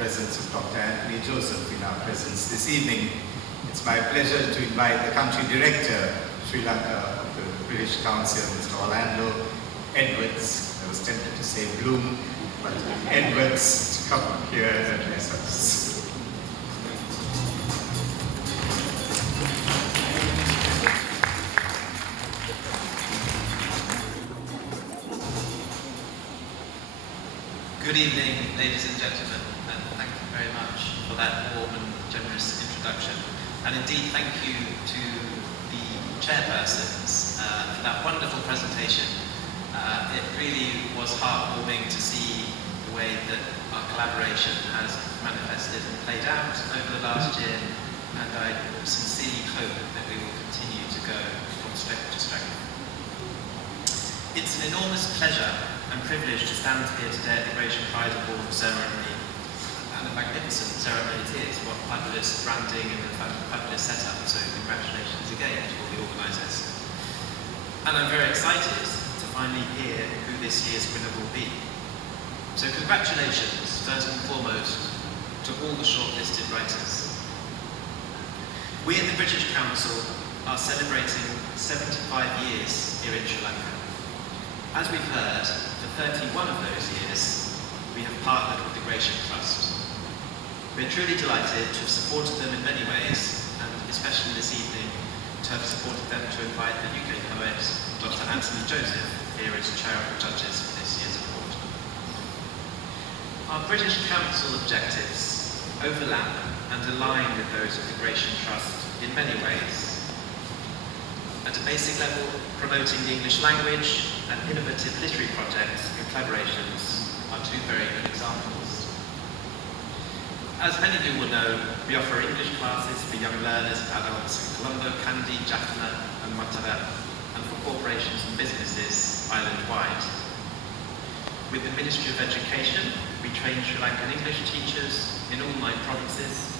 presence of Dr. Anthony Joseph in our presence this evening. It's my pleasure to invite the Country Director, Sri Lanka, of the British Council, Mr. Orlando Edwards. I was tempted to say Bloom, but Edwards, to come here and address us. Good evening, ladies and gentlemen, and thank you very much for that warm and generous introduction. And indeed, thank you to the chairpersons for that wonderful presentation. It really was heartwarming to see the way that our collaboration has manifested and played out over the last year, and I sincerely hope that we will continue to go from strength to strength. It's an enormous pleasure and privilege to stand here today at the Gratiaen Prize Award ceremony, and a magnificent ceremony it is. What fabulous branding and a fabulous setup, so congratulations again to all the organisers. And I'm very excited to finally hear who this year's winner will be. So congratulations, first and foremost, to all the shortlisted writers. We at the British Council are celebrating 75 years here in Sri Lanka. As we've heard, for 31 of those years, we have partnered with the Gratiaen Trust. We're truly delighted to have supported them in many ways, and especially this evening, to have supported them to invite the UK poet, Dr. Anthony Joseph, here as chair of the judges for this year's award. Our British Council objectives overlap and align with those of the Gratiaen Trust in many ways. At a basic level, promoting the English language and innovative literary projects and collaborations are two very good examples. As many of you will know, we offer English classes for young learners and adults in Colombo, Kandy, Jaffna and Matara, and for corporations and businesses island-wide. With the Ministry of Education, we train Sri Lankan English teachers in all 9 provinces,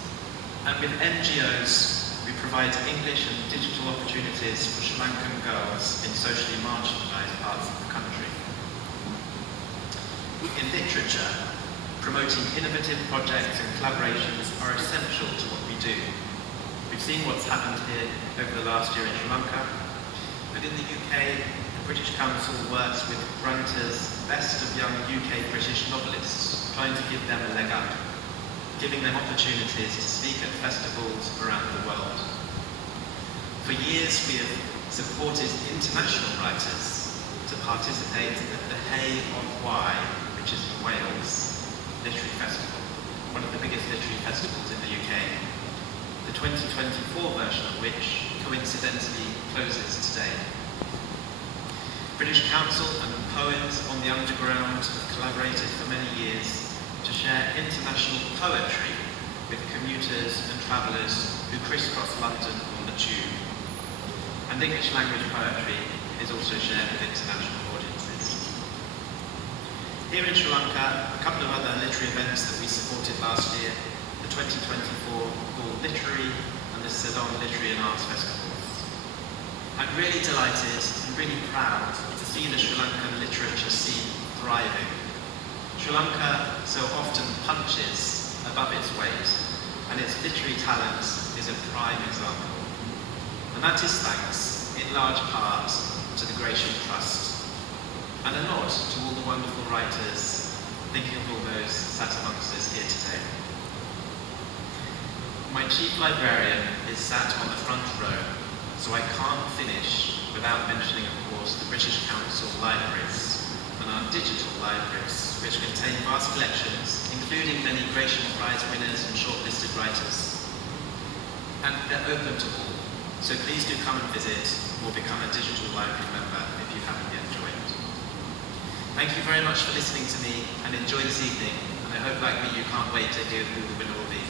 and with NGOs, we provide English and digital opportunities for Sri Lankan girls in socially marginalised parts of the country. In literature, promoting innovative projects and collaborations are essential to what we do. We've seen what's happened here over the last year in Sri Lanka, but in the UK, the British Council works with Granters, best of young UK British novelists, trying to give them a leg up, giving them opportunities to speak at festivals around the world. For years we have supported international writers to participate at the Hay on Wye, which is in Wales, literary festival, one of the biggest literary festivals in the UK, the 2024 version of which coincidentally closes today. British Council and Poets on the Underground have collaborated for many years to share international poetry with commuters and travellers who crisscross London on the tube. And English language poetry is also shared with international audiences. Here in Sri Lanka, a couple of other literary events that we supported last year, the 2024 Gaul Literary and the Ceylon Literary and Arts Festivals. I'm really delighted and really proud to see the Sri Lankan literature scene thriving. Sri Lanka so often punches above its weight, and its literary talent is a prime example. And that is thanks, in large part, to the Gratiaen Trust, and a nod to all the wonderful writers, thinking of all those sat amongst us here today. My chief librarian is sat on the front row, so I can't finish without mentioning, of course, the British Council libraries and our digital libraries, which contain vast collections, including many Gratiaen Prize winners and shortlisted writers. And they're open to all, so please do come and visit or become a digital library member if you haven't yet joined. Thank you very much for listening to me, and enjoy this evening, and I hope like me you can't wait to hear who the winner will be.